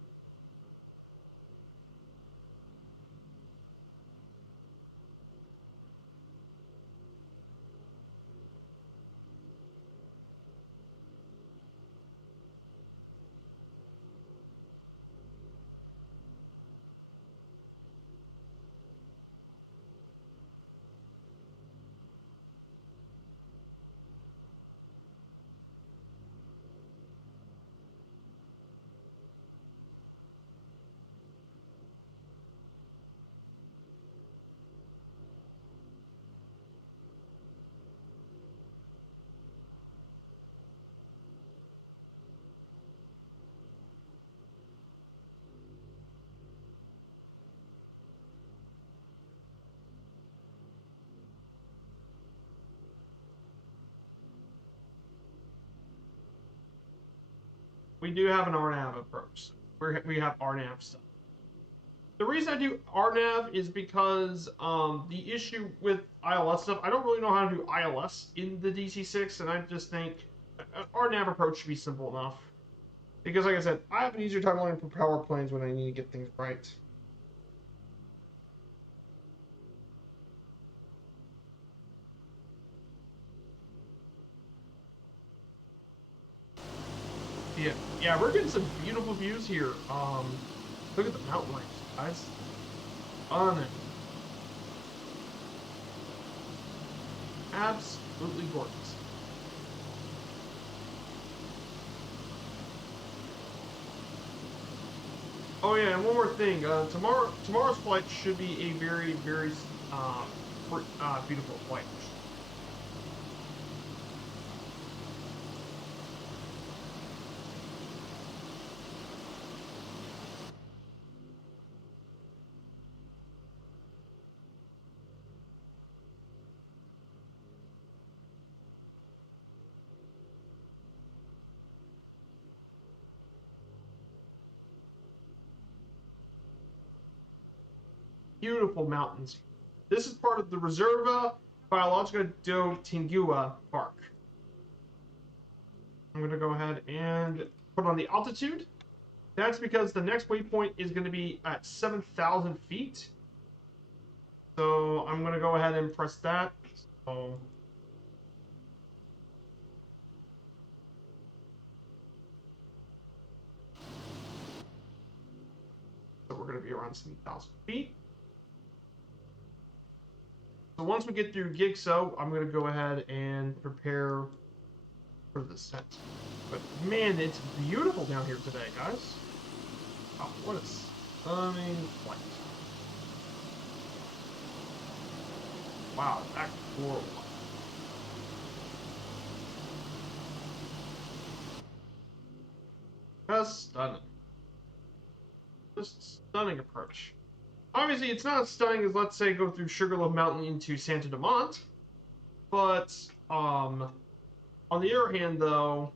we do have an RNAV approach. We have RNAV stuff. The reason I do RNAV is because the issue with ILS stuff, I don't really know how to do ILS in the DC-6, and I just think an RNAV approach should be simple enough. Because, like I said, I have an easier time learning propeller planes when I need to get things right. Yeah, we're getting some beautiful views here. Look at the mountain range, guys. On it. Absolutely gorgeous. Oh yeah, and one more thing. Tomorrow's flight should be a very, very beautiful flight. Beautiful mountains. This is part of the Reserva Biologica do Tingua Park. I'm going to go ahead and put on the altitude. That's because the next waypoint is going to be at 7,000 feet. So I'm going to go ahead and press that. So we're going to be around 7,000 feet. So once we get through Gigso, I'm going to go ahead and prepare for the set. But man, it's beautiful down here today, guys. Oh, what a stunning flight. Wow, that's horrible. Just stunning. Just stunning approach. Obviously, it's not as stunning as, let's say, go through Sugarloaf Mountain into Santa de Mont, but on the other hand, though,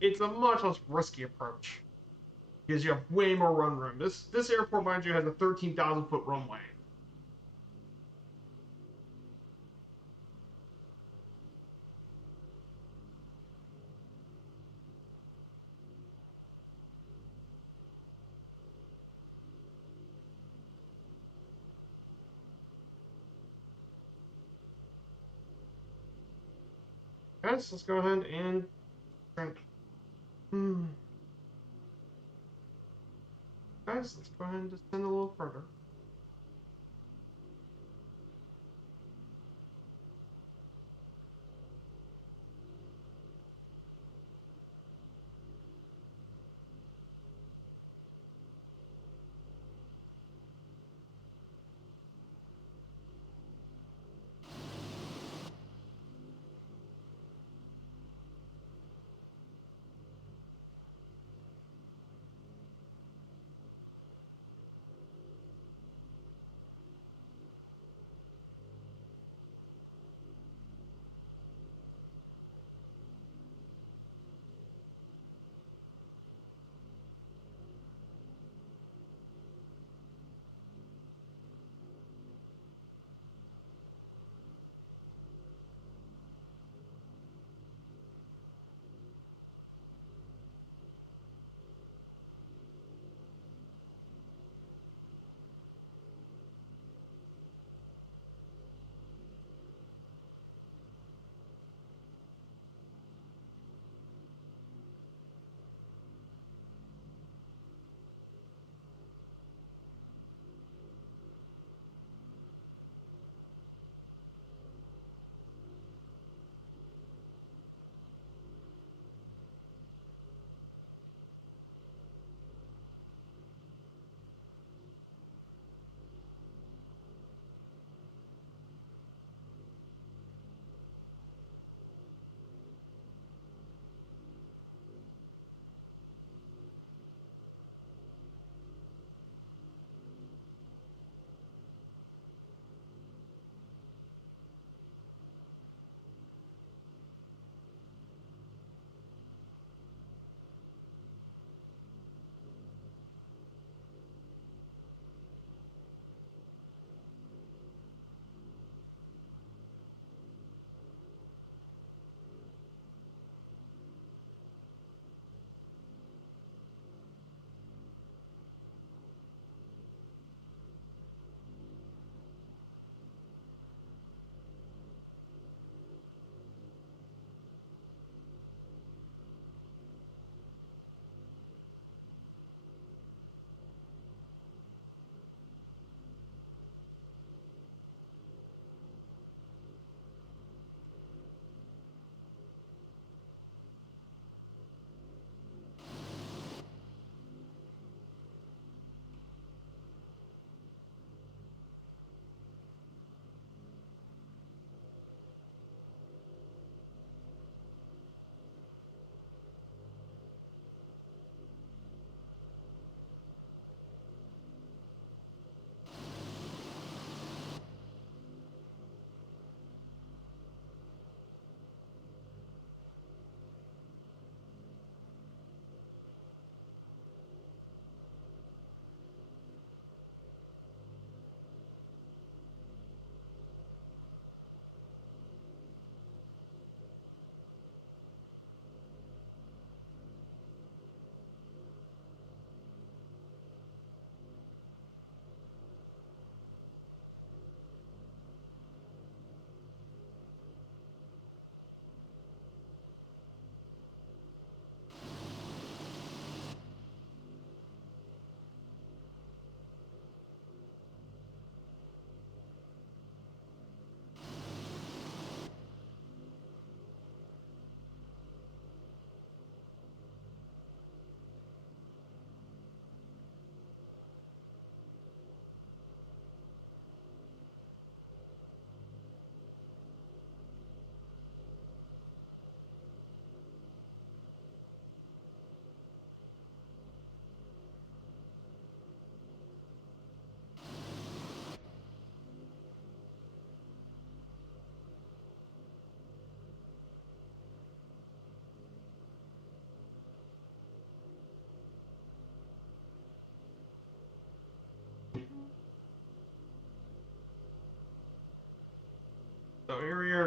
it's a much less risky approach because you have way more run room. This airport, mind you, has a 13,000-foot runway. Guys, let's go ahead and guys, let's go ahead and descend a little further.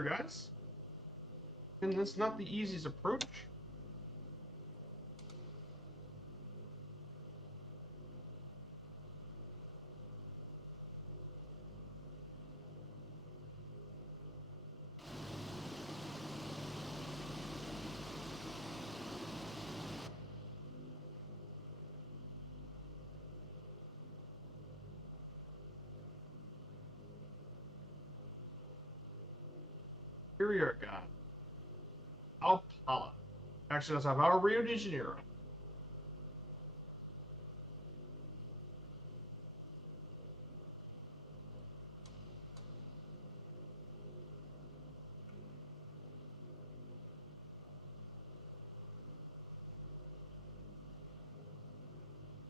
guys. And that's not the easiest approach. Here we are, guys. Alpala. Actually, let's have our Rio de Janeiro.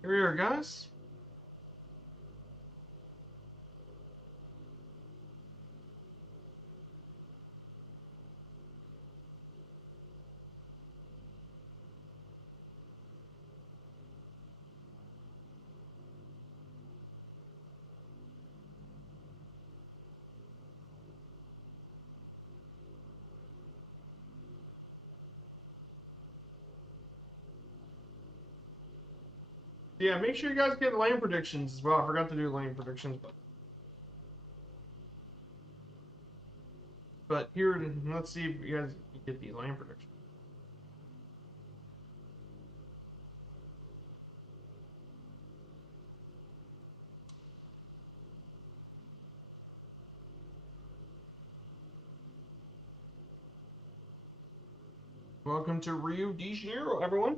Here we are, guys. Yeah, make sure you guys get lane predictions as well. I forgot to do lane predictions, but here, let's see if you guys get the lane predictions. Welcome to Rio de Janeiro, everyone.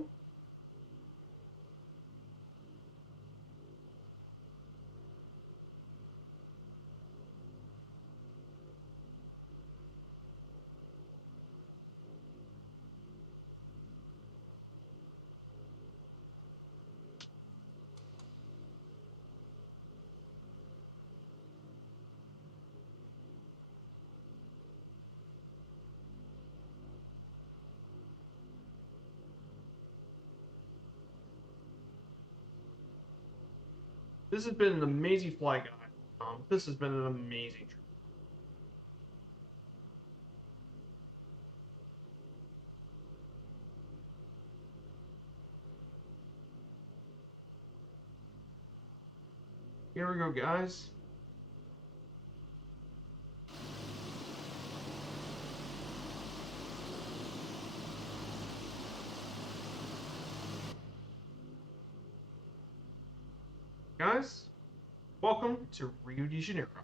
This has been an amazing flight, guys. This has been an amazing trip. Here we go, guys. Guys, welcome to Rio de Janeiro.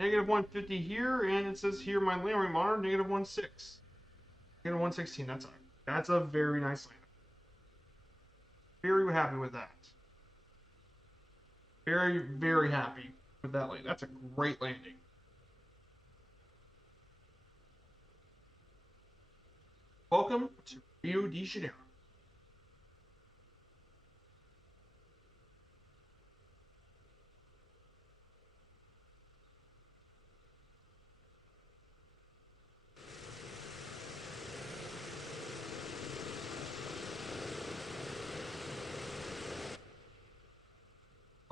Negative 150 here, and it says here my landing monitor, negative 16. Negative 116, that's a very nice landing. Very happy with that. Very, very happy with that landing. That's a great landing. Welcome to Rio de Janeiro.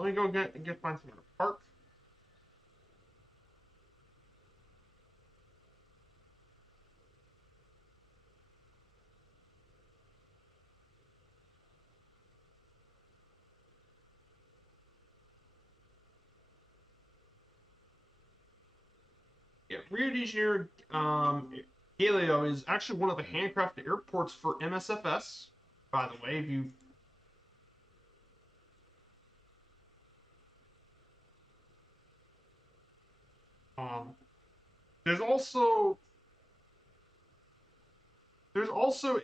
Let me go find somewhere to park. Yeah, Rio de Janeiro, Galileo is actually one of the handcrafted airports for MSFS. By the way, if you um, there's also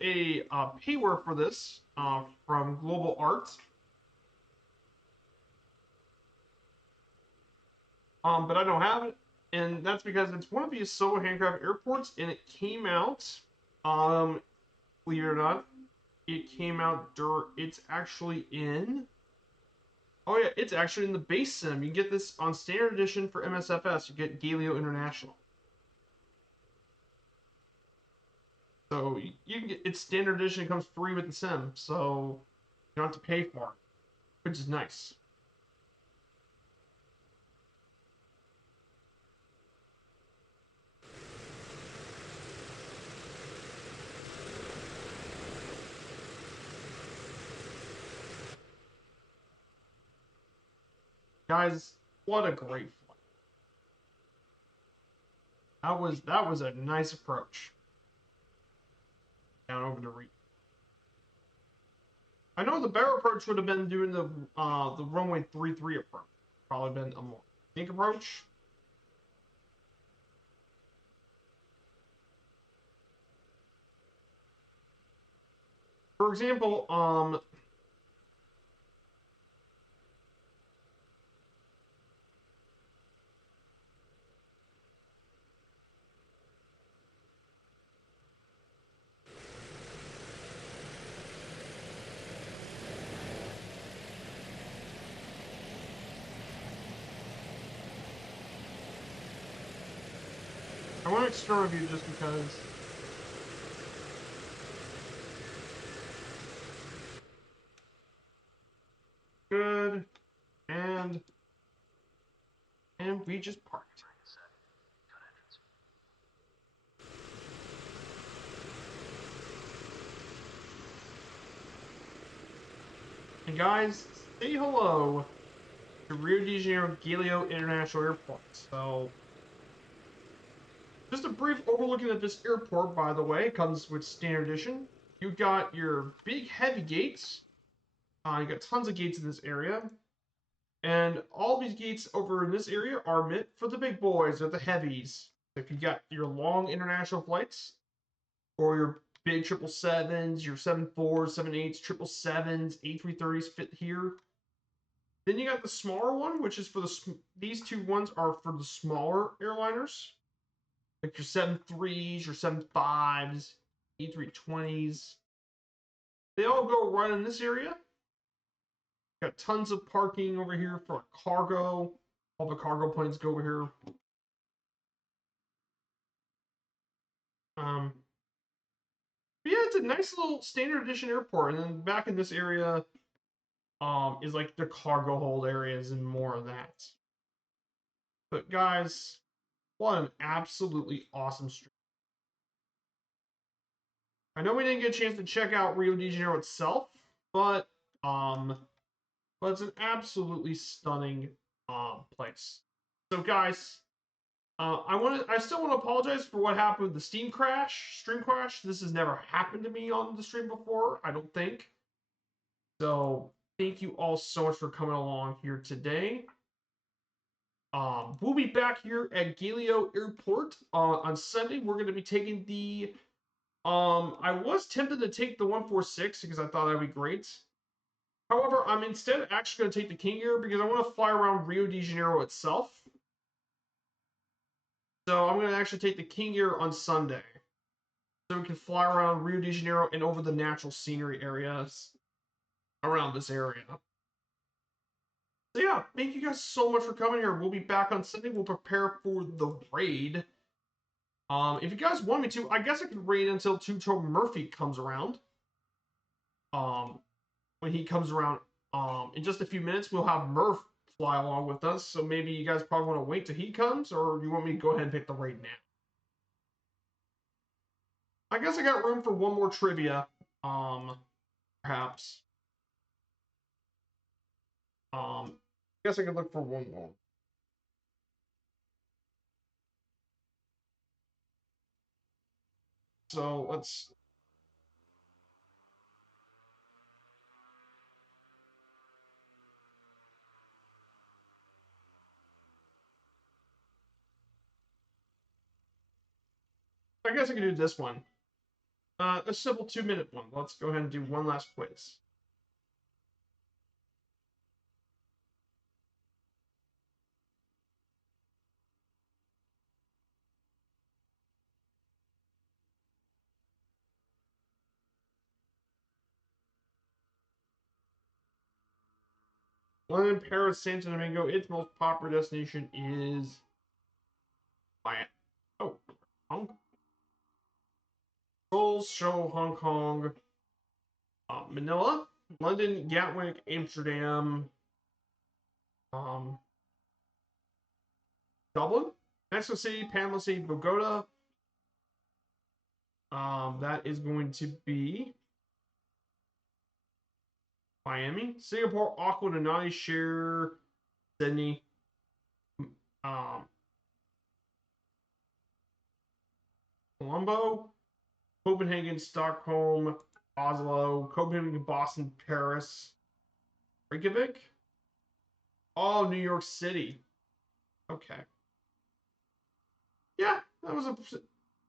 a payware for this from Global Art. but I don't have it, and that's because it's one of these solo handcraft airports, and it came out, believe it or not, it came out it's actually in, oh yeah, it's actually in the base sim. You can get this on standard edition for MSFS. You get Galio International. So you can get it's standard edition. It comes free with the sim, so you don't have to pay for it, which is nice. Guys, what a great flight. That was a nice approach. Down over the reef. I know the better approach would have been doing the runway 33 approach. Probably been a more unique approach. For example, I want to external review just because. Good. And we just parked. And guys, say hello to Rio de Janeiro Galileo International Airport. So, just a brief overlooking at this airport, by the way, comes with standard edition. You got your big heavy gates. You got tons of gates in this area. And all these gates over in this area are meant for the big boys or the heavies. If you got your long international flights or your big 777s, your 74s, 78s, 777s, A330s fit here. Then you got the smaller one, which is for these two ones are for the smaller airliners, like your 73s, your 75s, A320s. They all go right in this area. Got tons of parking over here for cargo. All the cargo planes go over here. But yeah, it's a nice little standard edition airport. And then back in this area, is like the cargo hold areas and more of that. But guys, what an absolutely awesome stream. I know we didn't get a chance to check out Rio de Janeiro itself, but it's an absolutely stunning place. So guys, I still want to apologize for what happened with the stream crash. This has never happened to me on the stream before, I don't think. So thank you all so much for coming along here today. We'll be back here at Galileo Airport on Sunday. We're going to be taking the. I was tempted to take the 146 because I thought that'd be great. However, I'm instead actually going to take the King Air because I want to fly around Rio de Janeiro itself. So I'm going to actually take the King Air on Sunday. So we can fly around Rio de Janeiro and over the natural scenery areas around this area. So yeah, thank you guys so much for coming here. We'll be back on Sunday. We'll prepare for the raid. If you guys want me to, I guess I can raid until Two-Toe Murphy comes around. When he comes around, in just a few minutes, we'll have Murph fly along with us. So maybe you guys probably want to wait till he comes, or you want me to go ahead and pick the raid now? I guess I got room for one more trivia, perhaps. I guess I could look for one more. So let's. I guess I could do this one. A simple 2-minute one. Let's go ahead and do one last quiz. London, Paris, Santo Domingo. Its most popular destination is Miami. Oh, Hong Kong. Seoul, Seoul, Hong Kong, Manila, London, Gatwick, Amsterdam, um, Dublin, Mexico City, Panama City, Bogota. That is going to be Miami, Singapore, Auckland, Nanaimo, Share, Sydney, um, Colombo, Copenhagen, Stockholm, Oslo, Copenhagen, Boston, Paris, Reykjavik. Oh, New York City. Okay. Yeah, that was a.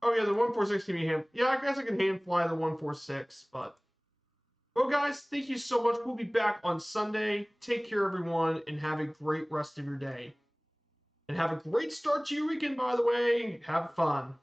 Oh yeah, the 146 can be hand. Yeah, I guess I can hand fly the 146, but. Well, guys, thank you so much. We'll be back on Sunday. Take care, everyone, and have a great rest of your day. And have a great start to your weekend, by the way. Have fun.